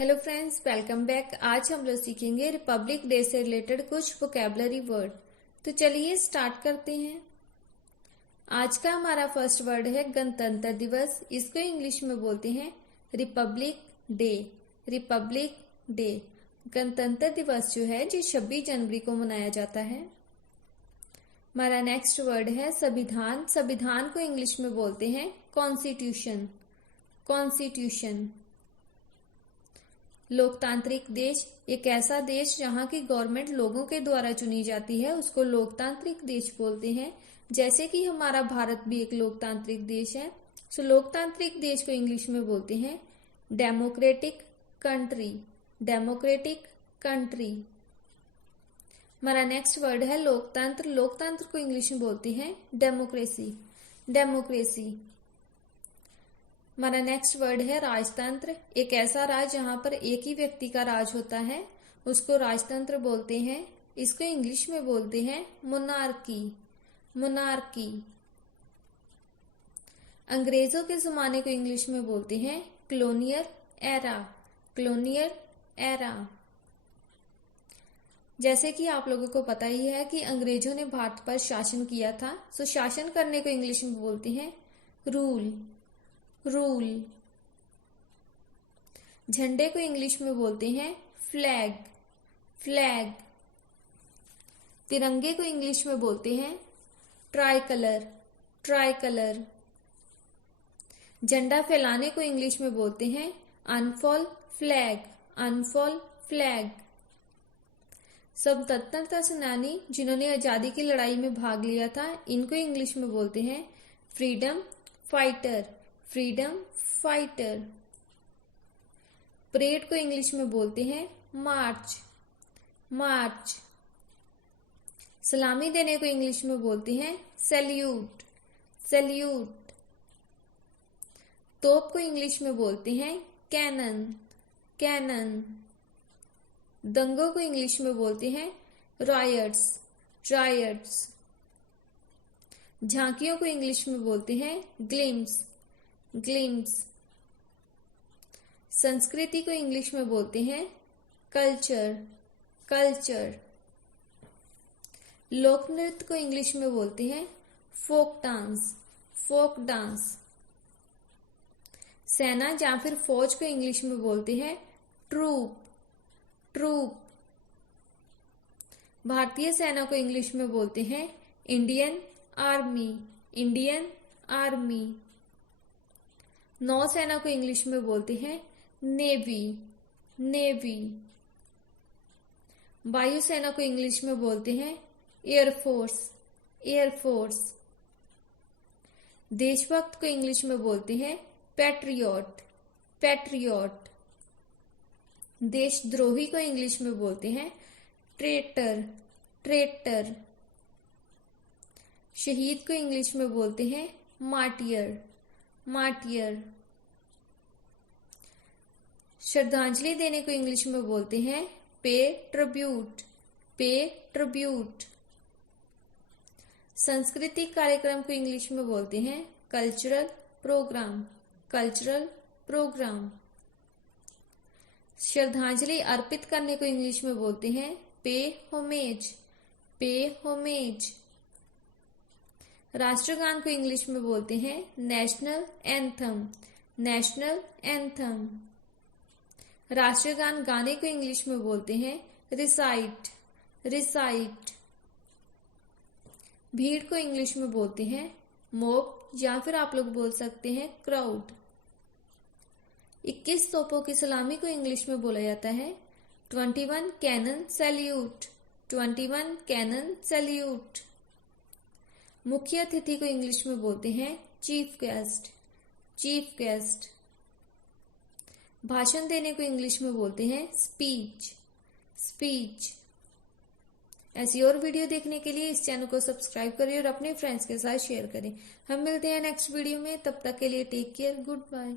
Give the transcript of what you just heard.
Hello friends, welcome back. आज हम लोग सीखेंगे रिपब्लिक डे से रिलेटेड कुछ वोकेबलरी वर्ड। तो चलिए स्टार्ट करते हैं। आज का हमारा फर्स्ट वर्ड है गणतंत्र दिवस। इसको इंग्लिश में बोलते हैं रिपब्लिक डे। रिपब्लिक डे गणतंत्र दिवस जो है जो 26 जनवरी को मनाया जाता है। हमारा नेक्स्ट वर्ड है संविधान। संविधान को इंग्लिश में बोलते हैं कॉन्स्टिट्यूशन। कॉन्स्टिट्यूशन। लोकतांत्रिक देश, एक ऐसा देश जहां की गवर्नमेंट लोगों के द्वारा चुनी जाती है, उसको लोकतांत्रिक देश बोलते हैं। जैसे कि हमारा भारत भी एक लोकतांत्रिक देश है। सो लोकतांत्रिक देश को इंग्लिश में बोलते हैं डेमोक्रेटिक कंट्री। Democratic country. हमारा नेक्स्ट वर्ड है लोकतंत्र। लोकतंत्र को इंग्लिश में बोलते हैं डेमोक्रेसी। डेमोक्रेसी। हमारा नेक्स्ट वर्ड है राजतंत्र। एक ऐसा राज जहां पर एक ही व्यक्ति का राज होता है, उसको राजतंत्र बोलते हैं। इसको इंग्लिश में बोलते हैं मोनार्की। मोनार्की। अंग्रेजों के जमाने को इंग्लिश में बोलते हैं कॉलोनियल एरा। Colonial era. जैसे कि आप लोगों को पता ही है कि अंग्रेजों ने भारत पर शासन किया था, सो शासन करने को इंग्लिश में बोलते हैं रूल। रूल। झंडे को इंग्लिश में बोलते हैं फ्लैग। फ्लैग। तिरंगे को इंग्लिश में बोलते हैं ट्राई कलर। Try colour. झंडा फैलाने को इंग्लिश में बोलते हैं अनफॉल फ्लैग। अनफॉल फ्लैग। स्वतंत्रता सेनानी जिन्होंने आजादी की लड़ाई में भाग लिया था, इनको इंग्लिश में बोलते हैं freedom fighter. Freedom fighter. Parade को इंग्लिश में बोलते हैं मार्च। मार्च। सलामी देने को इंग्लिश में बोलते हैं सैल्यूट। सैल्यूट। तोप को इंग्लिश में बोलते हैं कैनन। कैनन। दंगों को इंग्लिश में बोलते हैं रायट्स। रायट्स। झांकियों को इंग्लिश में बोलते हैं ग्लिम्स। ग्लिम्स। संस्कृति को इंग्लिश में बोलते हैं कल्चर। कल्चर। लोक नृत्य को इंग्लिश में बोलते हैं फोक डांस। Folk dance. सेना या फिर फौज को इंग्लिश में बोलते हैं ट्रूप। ट्रूप। भारतीय सेना को इंग्लिश में बोलते हैं इंडियन आर्मी। Indian army. नौसेना को इंग्लिश में बोलते हैं नेवी। नेवी। वायुसेना को इंग्लिश में बोलते हैं एयरफोर्स। एयरफोर्स। देशभक्त को इंग्लिश में बोलते हैं पैट्रियट। पैट्रियट। देशद्रोही को इंग्लिश में बोलते हैं ट्रेटर। ट्रेटर। शहीद को इंग्लिश में बोलते हैं मार्टियर। मार्टियर। श्रद्धांजलि देने को इंग्लिश में बोलते हैं पे ट्रिब्यूट। पे ट्रिब्यूट। सांस्कृतिक कार्यक्रम को इंग्लिश में बोलते हैं कल्चरल प्रोग्राम। Cultural programme. श्रद्धांजलि अर्पित करने को इंग्लिश में बोलते हैं पे होमेज। पे होमेज। राष्ट्रगान को इंग्लिश में बोलते हैं नेशनल एंथम। National anthem. राष्ट्रगान गाने को इंग्लिश में बोलते हैं रिसाइट। रिसाइट। भीड़ को इंग्लिश में बोलते हैं मॉब या फिर आप लोग बोल सकते हैं क्राउड। 21 तोपों की सलामी को इंग्लिश में बोला जाता है 21 कैनन सैल्यूट। 21 cannon salute. मुख्य अतिथि को इंग्लिश में बोलते हैं चीफ गेस्ट। Chief guest. भाषण देने को इंग्लिश में बोलते हैं स्पीच। स्पीच। ऐसी और वीडियो देखने के लिए इस चैनल को सब्सक्राइब करें और अपने फ्रेंड्स के साथ शेयर करें। हम मिलते हैं नेक्स्ट वीडियो में, तब तक के लिए टेक केयर, गुड बाय।